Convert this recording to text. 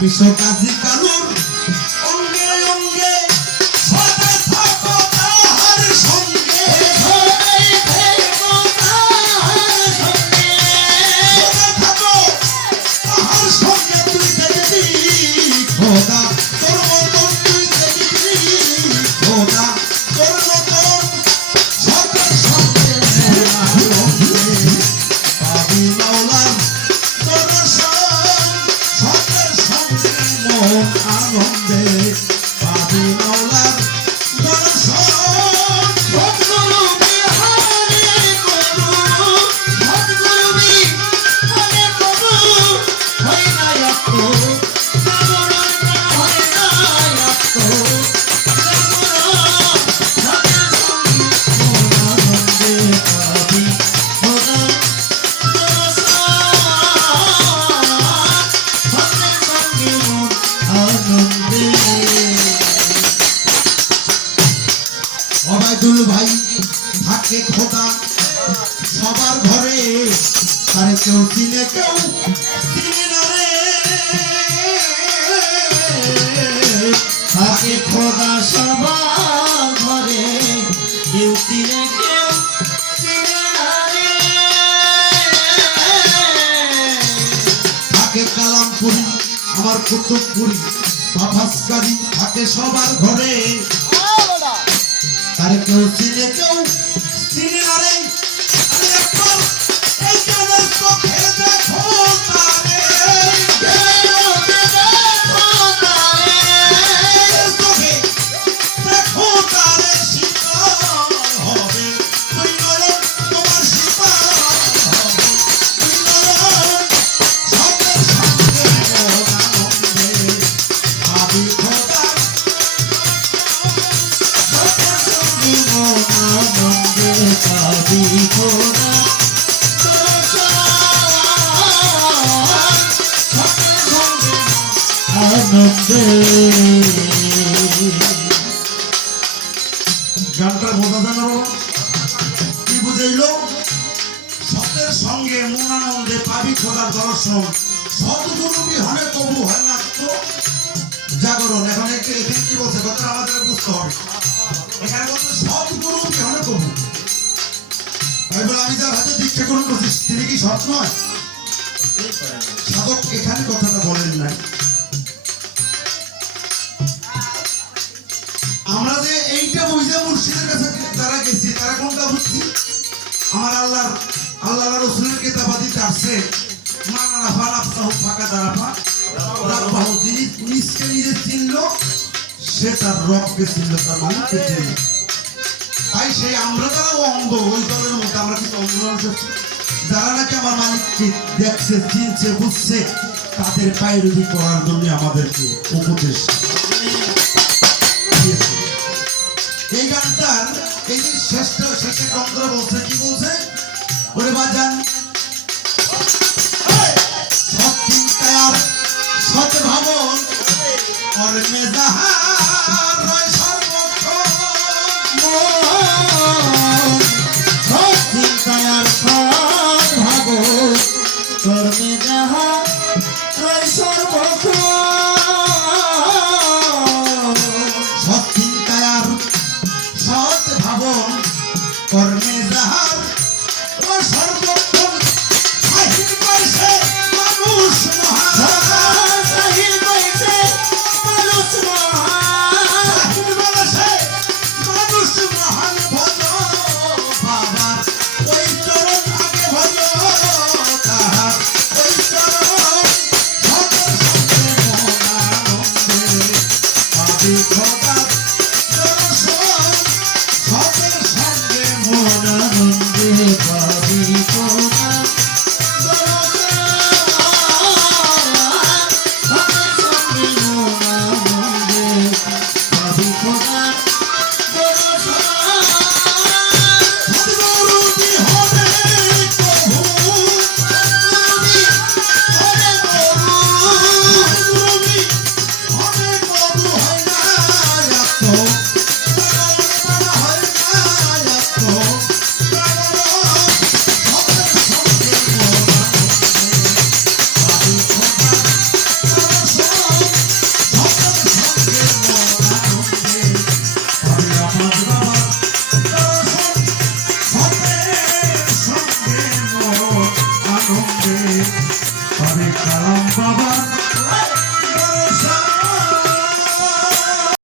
বিশ্বকাজী কালুর অঙ্গে অঙ্গে সদা থাকো তাহার সঙ্গে সদা থাকো তাহার সঙ্গে তুই দেখবি খোদা তোর মতন তুই দেখবি খোদা তোর মতন সদার সঙ্গে পাবি মাওলার আনন্দে পাবি মাওলার দর্শন সৎগুরু বিহারে করু সৎগুরু বিহারে করু হয় না একটু জাগরণ হয় না একটু আনন্দে পাবি খোদার অবায়দুল ভাই থাকে খোদা সবার ঘরে তারে কেউ চিনে কেউ চিনে না রে থাকে খোদা সবার ঘরে কেউ চিনে কেউ চিনে না রে থাকে কালামপুরি আমার কুতুবপুরি বাফাসকারী থাকে সবার ঘরে তারে কেউ চিনে কেউ চিনে না রে আমি একবার এই কানের চোখে দেখো তারে চোখে দেখো তারে শীতল হবে তুই নয়ন তোমার শীতল হবে তুই নয়ন সবের সঙ্গে আনন্দে পাবি খোদার আনন্দে পাবি খোদা আনন্দে গানটা বোঝা যায় না বাবা কি বুঝাইল সত্যের সঙ্গে মন আনন্দে পাবি খোদার দর্শন সৎগুরু বিহনে তবু হয় না তো জাগরণ এখন এখানে কি বলছে কথা আমাদের বুঝতে হবে এখানে বলছে সৎগুরু বিহনে তবু এবার আমি যার হাতে দীক্ষা গ্রহণ করছি তিনি কি সৎ নয় সাধক এখানে কথাটা বলেন নাই আমরা যে এইটা বুঝে মুর্শিদের কাছে যারা গেছি তারা কোনটা বুঝছি আমার আল্লাহ রসুলের কেতাবাদিতে আসছে মানা রাফা রাফসাহু ফাঁকা দারাফা রাফাহু যিনি নিজকে নিজে চিনল সে তার রবকে চিনল তার মালিককে চিনল তাই সেই আমরা যারা অন্ধ ওই দলের মধ্যে আমরা কিন্তু অন্ধ মানুষ আছি যারা নাকি আমার মালিককে দেখছে চিনছে বুঝছে তাদের পায়রবি করার জন্য আমাদেরকে উপদেশ দিয়েছে এই গানটার এই যে শেষে গ্রন্থরা বলছে কি বলছে ওরে বাজান সৎ চিন্তার সৎ ভাবন কর্মে যাহার রয় সর্বক্ষণ সৎ চিন্তার সৎ ভাবন কর্মে যাহার রয় সর্বক্ষণ সৎ চিন্তার সৎ ভাবন কর্মে যাহার রয় সর্বক্ষণ সাহিল পাইছে মানুষ মহান সাহিল পাইছে মানুষ মহান সাহিল পাইছে মানুষ মহান ভজ বাবা ওই চরণ আগে ভজ তাহার ওই চরণ সদর সঙ্গে মন আনন্দে পাবি খোদার দর্শন সদর সঙ্গে মন আনন্দে পাবি খোদার বন্দে হরে কালাম বাবা